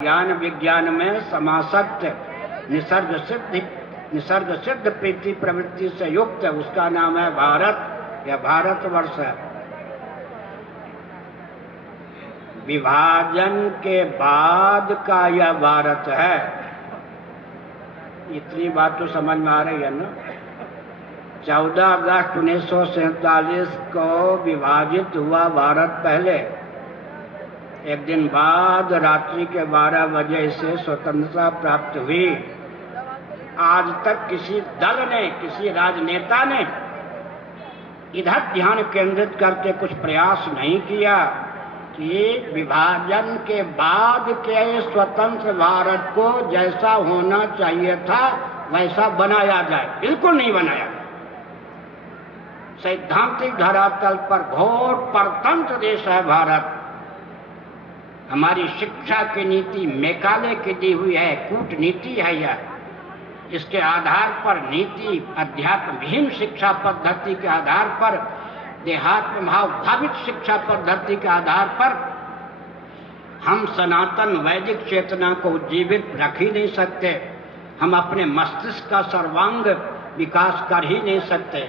ज्ञान विज्ञान में समासक्त निसर्ग सिद्ध प्रीति प्रवृत्ति से युक्त उसका नाम है भारत या भारतवर्ष है। विभाजन के बाद का यह भारत है। इतनी बात तो समझ में आ रही है ना। 14 अगस्त 1947 को विभाजित हुआ भारत। पहले एक दिन बाद रात्रि के 12 बजे इसे स्वतंत्रता प्राप्त हुई। आज तक किसी दल ने, किसी राजनेता ने इधर ध्यान केंद्रित करके कुछ प्रयास नहीं किया कि विभाजन के बाद के स्वतंत्र भारत को जैसा होना चाहिए था वैसा बनाया जाए। बिल्कुल नहीं बनाया। सैद्धांतिक धरातल पर घोर परतंत्र देश है भारत। हमारी शिक्षा की नीति मेकाले की दी हुई है, कूटनीति है यह। इसके आधार पर नीति अध्यात्म विहीन शिक्षा पद्धति के आधार पर, देहात्म भाव भावित शिक्षा पद्धति के आधार पर हम सनातन वैदिक चेतना को उज्जीवित रख ही नहीं सकते। हम अपने मस्तिष्क का सर्वांग विकास कर ही नहीं सकते।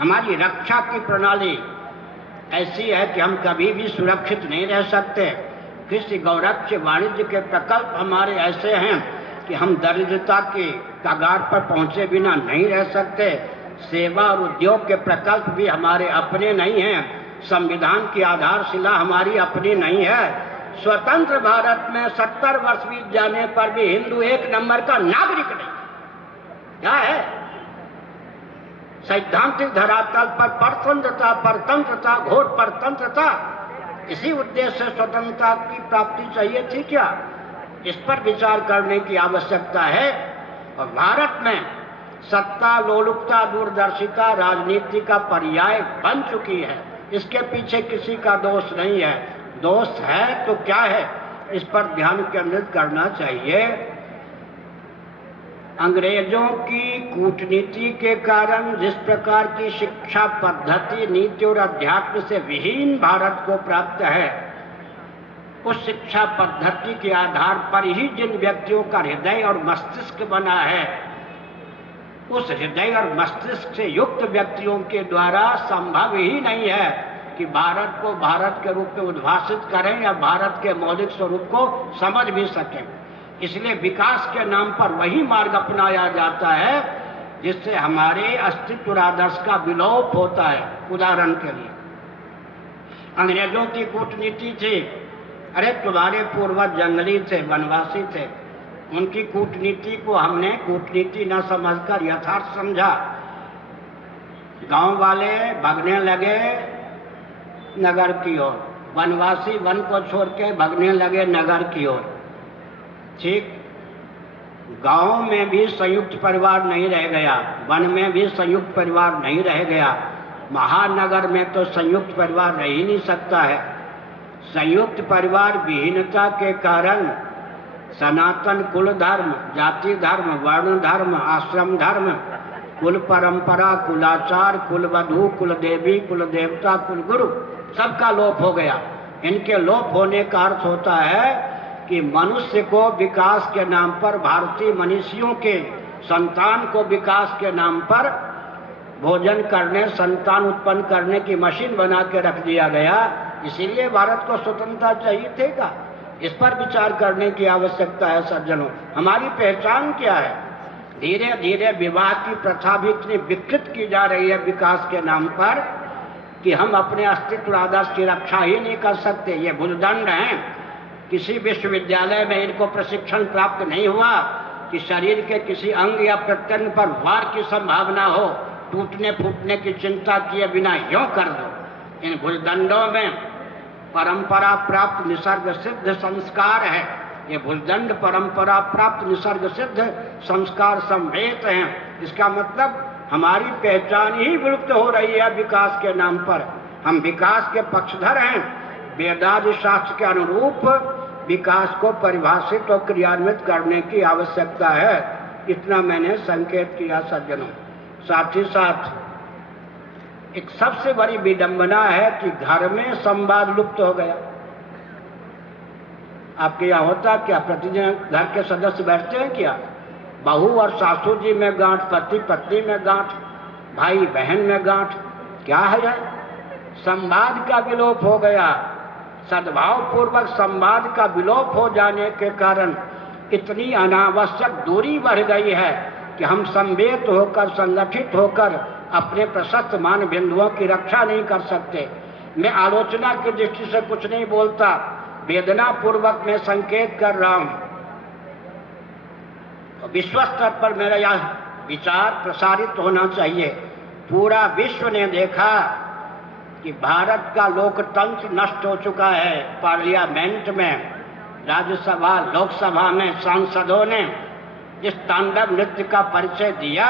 हमारी रक्षा की प्रणाली ऐसी है कि हम कभी भी सुरक्षित नहीं रह सकते। कृषि गौरक्ष वाणिज्य के प्रकल्प हमारे ऐसे हैं कि हम दरिद्रता के कगार पर पहुंचे बिना नहीं रह सकते। सेवा और उद्योग के प्रकल्प भी हमारे अपने नहीं हैं। संविधान की आधारशिला हमारी अपनी नहीं है। स्वतंत्र भारत में 70 वर्ष बीत जाने पर भी हिंदू एक नंबर का नागरिक नहीं। क्या है? सैद्धांतिक धरातल पर परतंत्रता, परतंत्रता, घोर परतंत्रता। इसी उद्देश्य से स्वतंत्रता की प्राप्ति चाहिए थी क्या? इस पर विचार करने की आवश्यकता है। और भारत में सत्ता लोलुपता, दूरदर्शिता राजनीति का पर्याय बन चुकी है। इसके पीछे किसी का दोष नहीं है। दोष है तो क्या है, इस पर ध्यान केंद्रित करना चाहिए। अंग्रेजों की कूटनीति के कारण जिस प्रकार की शिक्षा पद्धति, नीति और अध्यात्म से विहीन भारत को प्राप्त है, उस शिक्षा पद्धति के आधार पर ही जिन व्यक्तियों का हृदय और मस्तिष्क बना है, उस हृदय और मस्तिष्क से युक्त व्यक्तियों के द्वारा संभव ही नहीं है कि भारत को भारत के रूप में उद्भाषित करें या भारत के मौलिक स्वरूप को समझ भी सकें। इसलिए विकास के नाम पर वही मार्ग अपनाया जाता है जिससे हमारे अस्तित्व और आदर्श का विलोप होता है। उदाहरण के लिए अंग्रेजों की कूटनीति थी, अरे तुम्हारे पूर्वज जंगली थे, वनवासी थे। उनकी कूटनीति को हमने कूटनीति न समझकर यथार्थ समझा। गांव वाले भागने लगे नगर की ओर, वनवासी वन को छोड़ के भागने लगे नगर की ओर। ठीक, गांव में भी संयुक्त परिवार नहीं रह गया, वन में भी संयुक्त परिवार नहीं रह गया, महानगर में तो संयुक्त परिवार रह ही नहीं सकता है। संयुक्त परिवार विहीनता के कारण सनातन कुल धर्म, जाति धर्म, वर्ण धर्म, आश्रम धर्म, कुल परंपरा, कुलाचार, कुल वधु, कुल देवी, कुल देवता, कुल गुरु सबका लोप हो गया। इनके लोप होने का अर्थ होता है कि मनुष्य को विकास के नाम पर, भारतीय मनुष्यों के संतान को विकास के नाम पर भोजन करने, संतान उत्पन्न करने की मशीन बना के रख दिया गया। इसीलिए भारत को स्वतंत्रता चाहिए थी का? इस पर विचार करने की आवश्यकता है सज्जनों। हमारी पहचान क्या है? धीरे धीरे विवाह की प्रथा भी इतनी विकृत की जा रही है विकास के नाम पर कि हम अपने अस्तित्व आदर्श की रक्षा ही नहीं कर सकते। ये भूलदंड हैं। किसी विश्वविद्यालय में इनको प्रशिक्षण प्राप्त नहीं हुआ कि शरीर के किसी अंग या प्रत्यंग पर वार की संभावना हो, टूटने फूटने की चिंता किए बिना यूं कर दो। इन भूलदंडों में परंपरा प्राप्त निसर्ग सिद्ध संस्कार है। ये भूलदंड परंपरा प्राप्त निसर्ग सिद्ध संस्कार सम्मिलित हैं। इसका मतलब हमारी पहचान ही विलुप्त हो रही है विकास के नाम पर। हम विकास के पक्षधर हैं। वेदादि शास्त्र के अनुरूप विकास को परिभाषित और क्रियान्वित करने की आवश्यकता है। इतना मैंने संकेत किया सज्जनों। साथ ही साथ एक सबसे बड़ी विडंबना है कि घर में संवाद लुप्त हो गया। आपके यहाँ होता क्या? प्रतिदिन घर के सदस्य बैठते हैं क्या? बहू और सासू जी में गांठ, पति पत्नी में गांठ, भाई बहन में गांठ, क्या है? संवाद का विलोप हो गया। सद्भाव पूर्वक संवाद का विलोप हो जाने के कारण इतनी अनावश्यक दूरी बढ़ गई है कि हम संवेद होकर, संगठित होकर अपने प्रशस्त मान बिंदुओं की रक्षा नहीं कर सकते। मैं आलोचना की दृष्टि से कुछ नहीं बोलता, वेदना पूर्वक मैं संकेत कर रहा हूं। तो विश्व स्तर पर मेरा यह विचार प्रसारित होना चाहिए। पूरा विश्व ने देखा कि भारत का लोकतंत्र नष्ट हो चुका है। पार्लियामेंट में, राज्यसभा, लोकसभा में सांसदों ने जिस तांडव नृत्य का परिचय दिया,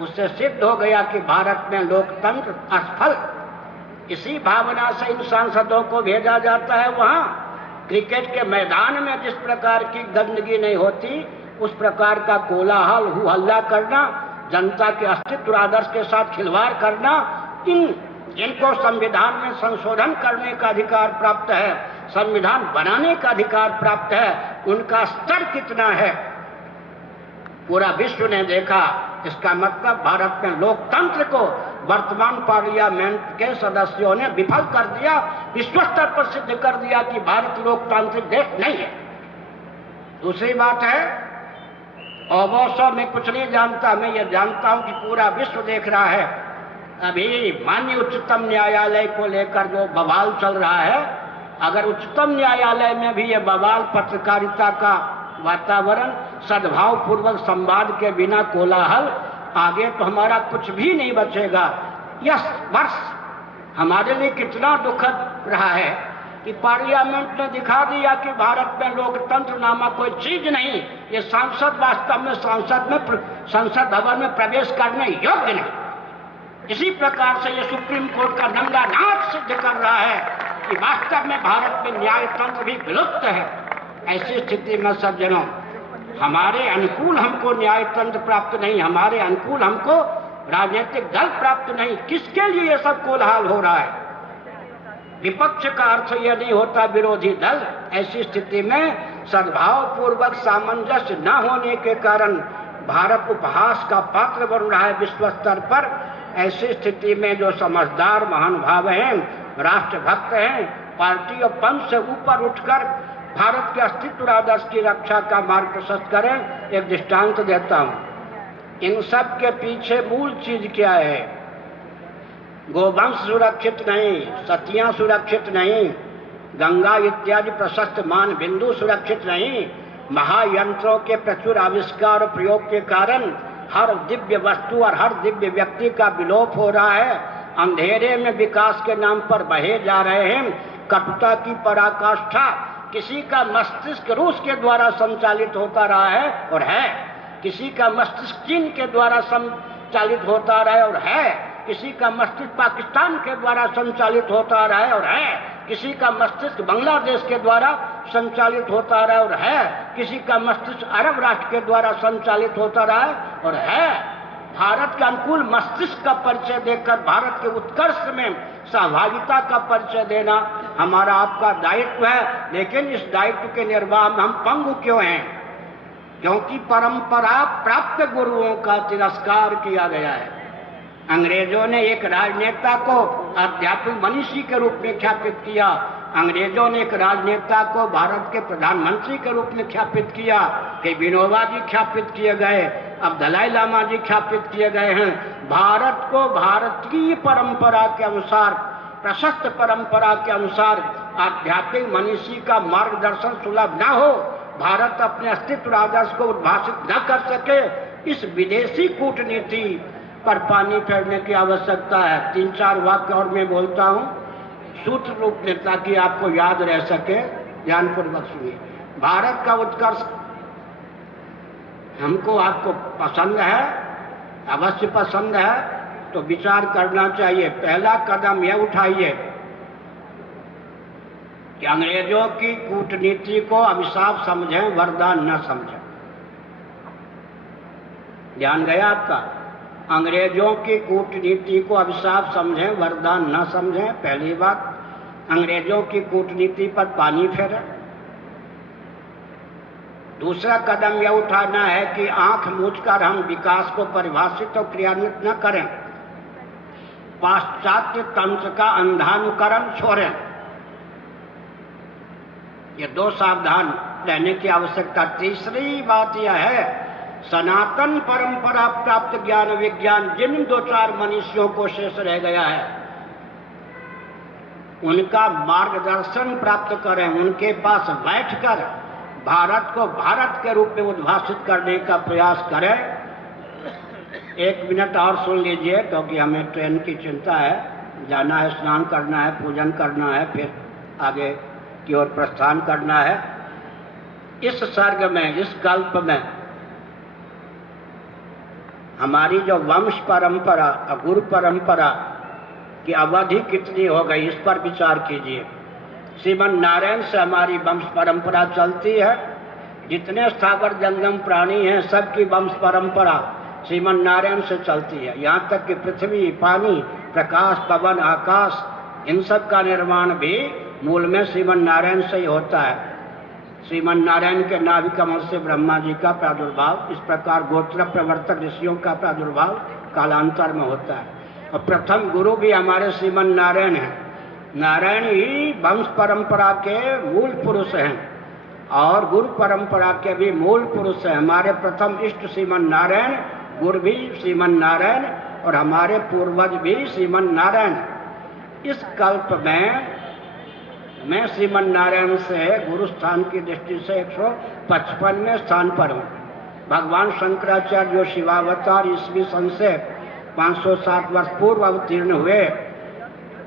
उससे सिद्ध हो गया कि भारत में लोकतंत्र असफल। इसी भावना से इन सांसदों को भेजा जाता है वहां। क्रिकेट के मैदान में जिस प्रकार की गंदगी नहीं होती, उस प्रकार का कोलाहल, हु हल्ला करना, जनता के अस्तित्व आदर्श के साथ खिलवाड़ करना, जिनको संविधान में संशोधन करने का अधिकार प्राप्त है, संविधान बनाने का अधिकार प्राप्त है, उनका स्तर कितना है पूरा विश्व ने देखा। इसका मतलब भारत में लोकतंत्र को वर्तमान पार्लियामेंट के सदस्यों ने विफल कर दिया, विश्व स्तर पर सिद्ध कर दिया कि भारत लोकतांत्रिक देश नहीं है। दूसरी बात है, अवश्य मैं कुछ नहीं जानता, मैं ये जानता हूं कि पूरा विश्व देख रहा है। अभी माननीय उच्चतम न्यायालय को लेकर जो बवाल चल रहा है, अगर उच्चतम न्यायालय में भी ये बवाल, पत्रकारिता का वातावरण, सद्भाव पूर्वक संवाद के बिना कोलाहल, आगे तो हमारा कुछ भी नहीं बचेगा। यह वर्ष हमारे लिए कितना दुखद रहा है कि पार्लियामेंट ने दिखा दिया कि भारत में लोकतंत्र नामक कोई चीज नहीं। ये सांसद वास्तव में संसद भवन में प्रवेश करने योग्य नहीं। इसी प्रकार से ये सुप्रीम कोर्ट का नंगा नाच सिद्ध कर रहा है कि वास्तव में भारत में न्यायतंत्र भी विलुप्त है। ऐसी स्थिति में सज्जनों, हमारे अनुकूल हमको न्यायतंत्र प्राप्त नहीं, हमारे अनुकूल हमको राजनीतिक दल प्राप्त नहीं। किसके लिए ये सब कोलाहल हो रहा है? विपक्ष का अर्थ यह नहीं होता विरोधी दल। ऐसी स्थिति में सद्भाव पूर्वक सामंजस्य न होने के कारण भारत उपहास का पात्र बन रहा है विश्व स्तर पर। ऐसी स्थिति में जो समझदार महानुभाव हैं, राष्ट्रभक्त हैं, पार्टी और पंथ से ऊपर उठकर भारत के अस्तित्व आदर्श की रक्षा का मार्ग प्रशस्त करें। एक दृष्टांत देता हूं। इन सब के पीछे मूल चीज क्या है? गोवंश सुरक्षित नहीं, सतियां सुरक्षित नहीं, गंगा इत्यादि प्रशस्त मान बिंदु सुरक्षित नहीं। महायंत्रों के प्रचुर आविष्कार और प्रयोग के कारण हर दिव्य वस्तु और हर दिव्य व्यक्ति का विलोप हो रहा है। अंधेरे में विकास के नाम पर बहे जा रहे हैं। कटुता की पराकाष्ठा। किसी का मस्तिष्क रूस के द्वारा संचालित होता रहा है और है, किसी का मस्तिष्क चीन के द्वारा संचालित होता रहा है और है, किसी का मस्तिष्क पाकिस्तान के द्वारा संचालित होता रहा है और है, किसी का मस्तिष्क बांग्लादेश के द्वारा संचालित होता रहा है और है, किसी का मस्तिष्क अरब राष्ट्र के द्वारा संचालित होता रहा है और है। भारत के अनुकूल मस्तिष्क का परिचय देकर भारत के उत्कर्ष में सहभागिता का परिचय देना हमारा आपका दायित्व है। लेकिन इस दायित्व के निर्वाह में हम पंगु क्यों हैं? क्योंकि परंपरा प्राप्त गुरुओं का तिरस्कार किया गया है। अंग्रेजों ने एक राजनेता को आध्यात्मिक मनीषी के रूप में ख्यापित किया। अंग्रेजों ने एक राजनेता को भारत के प्रधानमंत्री के रूप में ख्यापित किया। कि विनोबा जी ख्यापित किए गए, अब दलाई लामा जी ख्यापित किए गए हैं। भारत को भारतीय परंपरा के अनुसार, प्रशस्त परंपरा के अनुसार आध्यात्मिक मनीषी का मार्गदर्शन सुलभ न हो, भारत अपने अस्तित्व आदर्श को उद्भाषित न कर सके, इस विदेशी कूटनीति पर पानी फेरने की आवश्यकता है। 3-4 वाक्य और मैं बोलता हूँ सूत्र रूप में, ताकि आपको याद रह सके। ध्यानपूर्वक सुनिए। भारत का उत्कर्ष हमको आपको पसंद है, अवश्य पसंद है, तो विचार करना चाहिए। पहला कदम यह उठाइए कि अंग्रेजों की कूटनीति को अभिशाप समझें, वरदान न समझें। ध्यान गया आपका? अंग्रेजों की कूटनीति को अभिशाप समझें, वरदान न समझें। पहली बात, अंग्रेजों की कूटनीति पर पानी फेरें। दूसरा कदम यह उठाना है कि आंख मूंदकर हम विकास को परिभाषित और क्रियान्वित न करें, पाश्चात्य तंत्र का अंधानुकरण छोड़ें। ये दो सावधान रहने की आवश्यकता। तीसरी बात यह है, सनातन परंपरा प्राप्त ज्ञान विज्ञान जिन दो चार मनुष्यों को शेष रह गया है, उनका मार्गदर्शन प्राप्त करें, उनके पास बैठकर भारत को भारत के रूप में उद्भाषित करने का प्रयास करें। 1 मिनट और सुन लीजिए, क्योंकि हमें ट्रेन की चिंता है, जाना है, स्नान करना है, पूजन करना है, फिर आगे की ओर प्रस्थान करना है। इस सर्ग में, इस कल्प में हमारी जो वंश परंपरा और गुरु परंपरा की अवधि कितनी हो गई, इस पर विचार कीजिए। श्रीमन नारायण से हमारी वंश परंपरा चलती है। जितने स्थावर जंगम प्राणी हैं, सबकी वंश परंपरा श्रीमन नारायण से चलती है। यहाँ तक कि पृथ्वी, पानी, प्रकाश, पवन, आकाश, इन सब का निर्माण भी मूल में श्रीमन नारायण से ही होता है। श्रीमन नारायण के नाभि कमल से ब्रह्मा जी का प्रादुर्भाव, इस प्रकार गोत्र प्रवर्तक ऋषियों का प्रादुर्भाव कालांतर में होता है। और प्रथम गुरु भी हमारे श्रीमन नारायण हैं। नारायण ही वंश परंपरा के मूल पुरुष हैं और गुरु परंपरा के भी मूल पुरुष हैं। हमारे प्रथम इष्ट श्रीमन नारायण, गुरु भी श्रीमन नारायण और हमारे पूर्वज भी श्रीमन नारायण। इस कल्प में मैं श्रीमन नारायण से गुरु स्थान की दृष्टि से 155वें स्थान पर हूँ। भगवान शंकराचार्य जो शिवावतार ईस्वी सन से 507 वर्ष पूर्व अवतीर्ण हुए,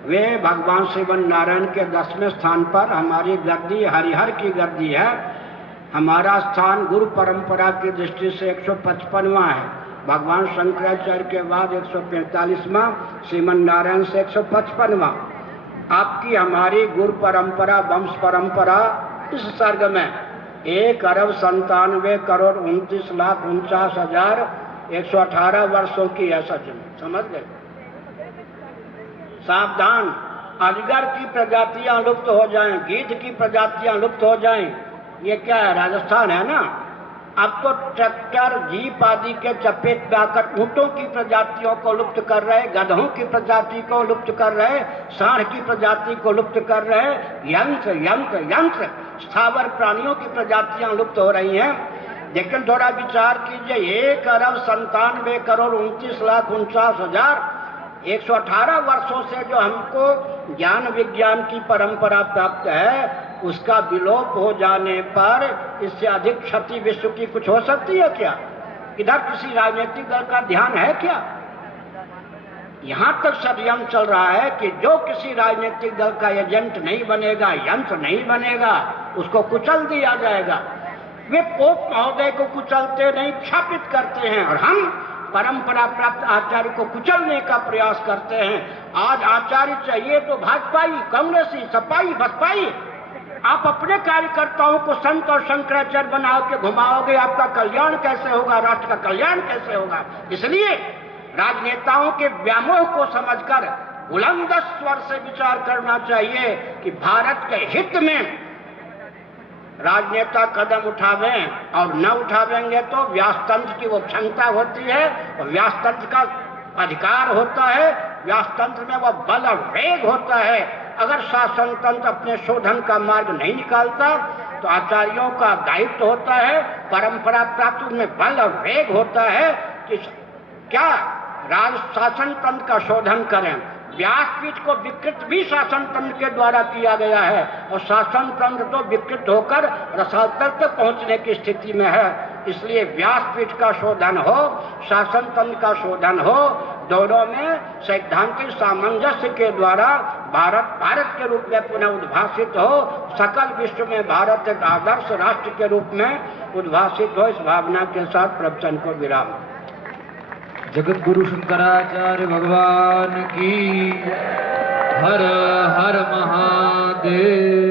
वे भगवान श्रीमन नारायण के 10वें स्थान पर। हमारी गद्दी हरिहर की गद्दी है। हमारा स्थान गुरु परंपरा की दृष्टि से 155वां है। भगवान शंकराचार्य के बाद 145वां, श्रीमन नारायण से 155वां। आपकी हमारी गुरु परंपरा, वंश परंपरा इस सर्ग में 1,97,29,49,118 वर्षों की है। सचिन समझ गए? सावधान, अजगर की प्रजातियां लुप्त हो जाएं, गीध की प्रजातियां लुप्त हो जाएं। ये क्या है, राजस्थान है ना? अब तो ट्रैक्टर, जीप आदि के चपेट में आकर ऊंटों की प्रजातियों को लुप्त कर रहे, गधों की प्रजाति को लुप्त कर रहे, सांड की प्रजाति को लुप्त कर रहे, यंत्र स्थावर प्राणियों की प्रजातियां लुप्त हो रही हैं। लेकिन थोड़ा विचार कीजिए, 1,97,49,49,118 वर्षों से जो हमको ज्ञान विज्ञान की परंपरा प्राप्त है, उसका विलोप हो जाने पर इससे अधिक क्षति विश्व की कुछ हो सकती है क्या? इधर किसी राजनीतिक दल का ध्यान है क्या? यहां तक षड्यंत्र चल रहा है कि जो किसी राजनीतिक दल का एजेंट नहीं बनेगा, यंत्र नहीं बनेगा, उसको कुचल दिया जाएगा। वे पोप महोदय को कुचलते नहीं, क्षापित करते हैं, और हम परंपरा प्राप्त आचार्य को कुचलने का प्रयास करते हैं। आज आचार्य चाहिए तो भाजपाई, कांग्रेसी, सपाई, बसपाई। आप अपने कार्यकर्ताओं को संत और शंकराचार्य बना के घुमाओगे, आपका कल्याण कैसे होगा, राष्ट्र का कल्याण कैसे होगा? इसलिए राजनेताओं के व्यामोह को समझकर बुलंद स्वर से विचार करना चाहिए कि भारत के हित में राजनेता कदम उठावें, और न उठावेंगे तो व्यासतंत्र की वो क्षमता होती है, और व्यासतंत्र का अधिकार होता है, व्यासतंत्र में वो बल और वेग होता है। अगर शासन तंत्र अपने शोधन का मार्ग नहीं निकालता तो आचार्यों का दायित्व होता है, परंपरा प्राप्त में बल और वेग होता है कि क्या राज शासन तंत्र का शोधन करें। व्यासपीठ को विकृत भी शासन तंत्र के द्वारा किया गया है, और शासन तंत्र तो विकृत होकर रसातल तक पहुंचने की स्थिति में है। इसलिए व्यासपीठ का शोधन हो, शासन तंत्र का शोधन हो, दोनों में सैद्धांतिक सामंजस्य के द्वारा भारत के रूप में पुनः उद्भाषित हो, सकल विश्व में भारत एक आदर्श राष्ट्र के रूप में उद्भाषित हो। इस भावना के साथ प्रवचन को विराम। जगत गुरु शंकराचार्य भगवान की हर हर महादेव।